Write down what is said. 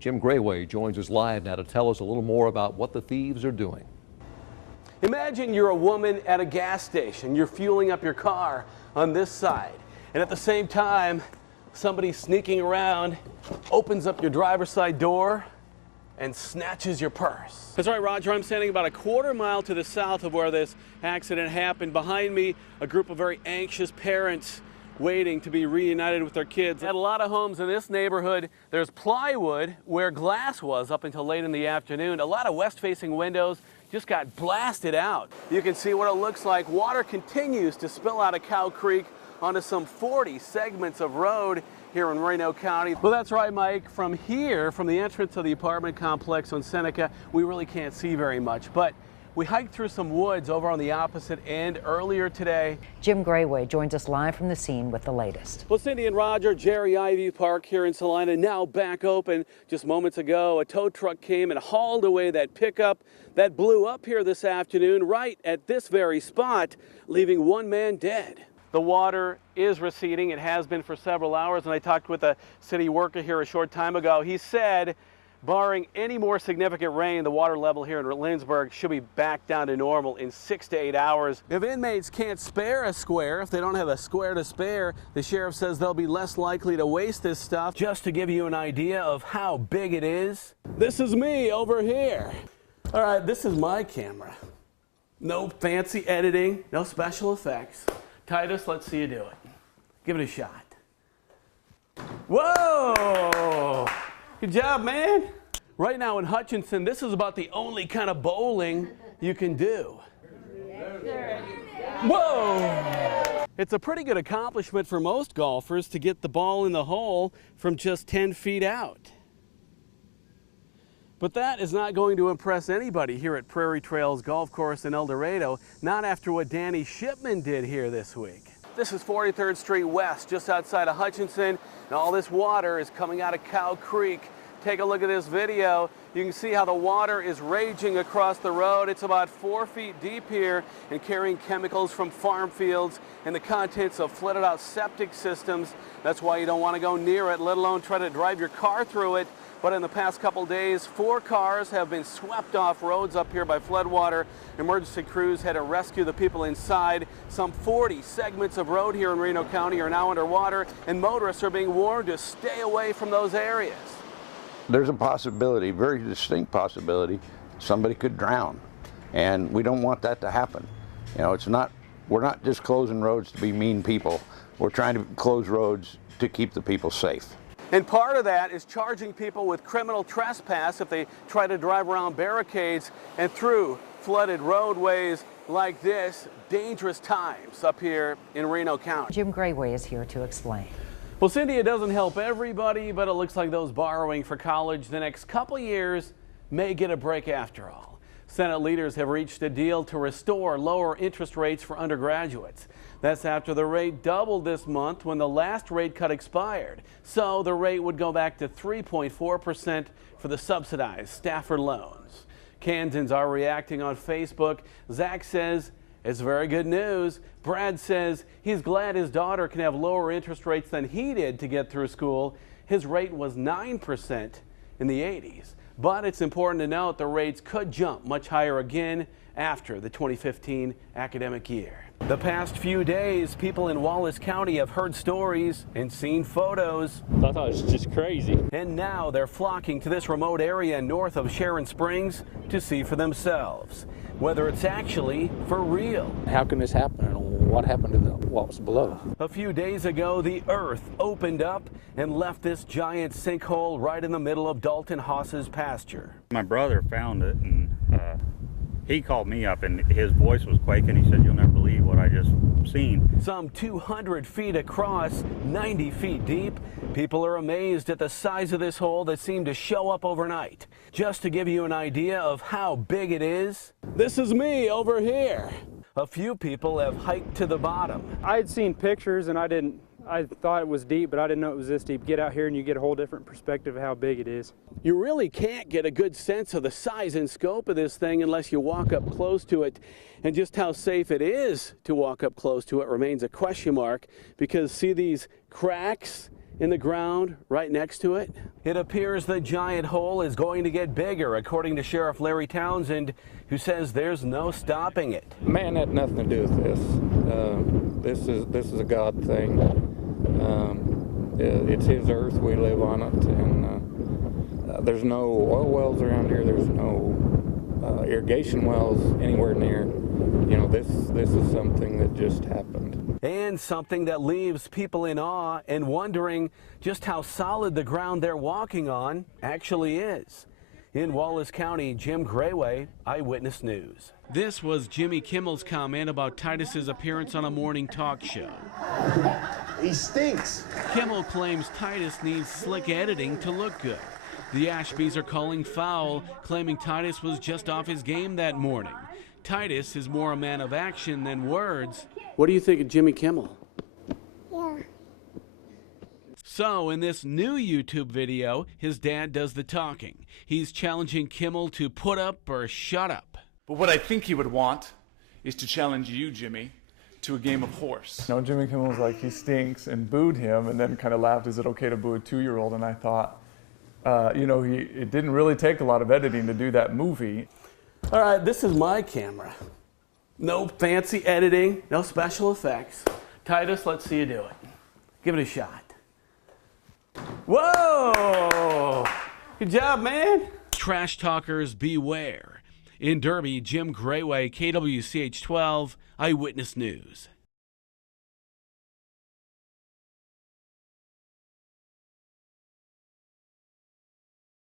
Jim Grawe joins us live now to tell us a little more about what the thieves are doing. Imagine you're a woman at a gas station. You're fueling up your car on this side, and at the same time, somebody sneaking around opens up your driver's side door and snatches your purse. That's right, Roger. I'm standing about a quarter mile to the south of where this accident happened. Behind me, a group of very anxious parents waiting to be reunited with their kids. At a lot of homes in this neighborhood, there's plywood where glass was up until late in the afternoon. A lot of west-facing windows just got blasted out. You can see what it looks like. Water continues to spill out of Cow Creek onto some 40 segments of road here in Reno County. Well, that's right, Mike. From here, from the entrance of the apartment complex on Seneca, we really can't see very much, but we hiked through some woods over on the opposite end earlier today. Jim Grawe joins us live from the scene with the latest. Well, Cindy and Roger, Jerry Ivy Park here in Salina now back open. Just moments ago, a tow truck came and hauled away that pickup that blew up here this afternoon right at this very spot, leaving one man dead. The water is receding. It has been for several hours, and I talked with a city worker here a short time ago. He said, barring any more significant rain, the water level here in Lindsborg should be back down to normal in 6 to 8 hours. If inmates can't spare a square, if they don't have a square to spare, the sheriff says they'll be less likely to waste this stuff. Just to give you an idea of how big it is, this is me over here. All right, this is my camera. No fancy editing, no special effects. Titus, let's see you do it. Give it a shot. Whoa! Good job, man. Right now in Hutchinson, this is about the only kind of bowling you can do. Whoa! It's a pretty good accomplishment for most golfers to get the ball in the hole from just 10 feet out. But that is not going to impress anybody here at Prairie Trails Golf Course in El Dorado, not after what Danny Shipman did here this week. This is 43rd Street West, just outside of Hutchinson, and all this water is coming out of Cow Creek. Take a look at this video. You can see how the water is raging across the road. It's about 4 feet deep here and carrying chemicals from farm fields and the contents of flooded out septic systems. That's why you don't want to go near it, let alone try to drive your car through it. But in the past couple days, 4 cars have been swept off roads up here by floodwater. Emergency crews had to rescue the people inside. Some 40 segments of road here in Reno County are now underwater, and motorists are being warned to stay away from those areas. There's a possibility, very distinct possibility, somebody could drown, and we don't want that to happen. You know, we're not just closing roads to be mean people. We're trying to close roads to keep the people safe. And part of that is charging people with criminal trespass if they try to drive around barricades and through flooded roadways like this. Dangerous times up here in Reno County. Jim Grawe is here to explain. Well, Cindy, it doesn't help everybody, but it looks like those borrowing for college the next couple years may get a break after all. Senate leaders have reached a deal to restore lower interest rates for undergraduates. That's after the rate doubled this month when the last rate cut expired. So the rate would go back to 3.4% for the subsidized Stafford loans. Kansans are reacting on Facebook. Zach says it's very good news. Brad says he's glad his daughter can have lower interest rates than he did to get through school. His rate was 9% in the 80s. But it's important to note the rates could jump much higher again after the 2015 academic year. The past few days, people in Wallace County have heard stories and seen photos. I thought it was just crazy. And now they're flocking to this remote area north of Sharon Springs to see for themselves whether it's actually for real. How can this happen, and what happened to what was below? A few days ago, the earth opened up and left this giant sinkhole right in the middle of Dalton Haas's pasture. My brother found it, and he called me up, and his voice was quaking. He said, "You'll never believe what I just seen." Some 200 feet across, 90 feet deep. People are amazed at the size of this hole that seemed to show up overnight. Just to give you an idea of how big it is, this is me over here. A few people have hiked to the bottom. I had seen pictures and I thought it was deep, but I didn't know it was this deep. Get out here and you get a whole different perspective of how big it is. You really can't get a good sense of the size and scope of this thing unless you walk up close to it. And just how safe it is to walk up close to it remains a question mark, because see these cracks in the ground right next to it. It appears the giant hole is going to get bigger, according to Sheriff Larry Townsend, who says there's no stopping it. Man had nothing to do with this. This is a God thing. It's His earth. We live on it, and there's no oil wells around here. There's no irrigation wells anywhere near. You know, this is something that just happened. And something that leaves people in awe and wondering just how solid the ground they're walking on actually is. In Wallace County, Jim Grawe, Eyewitness News. This was Jimmy Kimmel's comment about Titus's appearance on a morning talk show. He stinks. Kimmel claims Titus needs slick editing to look good. The Ashbys are calling foul, claiming Titus was just off his game that morning. Titus is more a man of action than words. What do you think of Jimmy Kimmel? Yeah. So, in this new YouTube video, his dad does the talking. He's challenging Kimmel to put up or shut up. But what I think he would want is to challenge you, Jimmy, to a game of horse. No, Jimmy Kimmel was like, he stinks, and booed him, and then kind of laughed, is it okay to boo a 2-year-old? And I thought, you know, it didn't really take a lot of editing to do that movie. All right, this is my camera. No fancy editing, no special effects. Titus, let's see you do it. Give it a shot. Whoa! Good job, man. Trash talkers beware. In Derby, Jim Grawe, KWCH 12, Eyewitness News.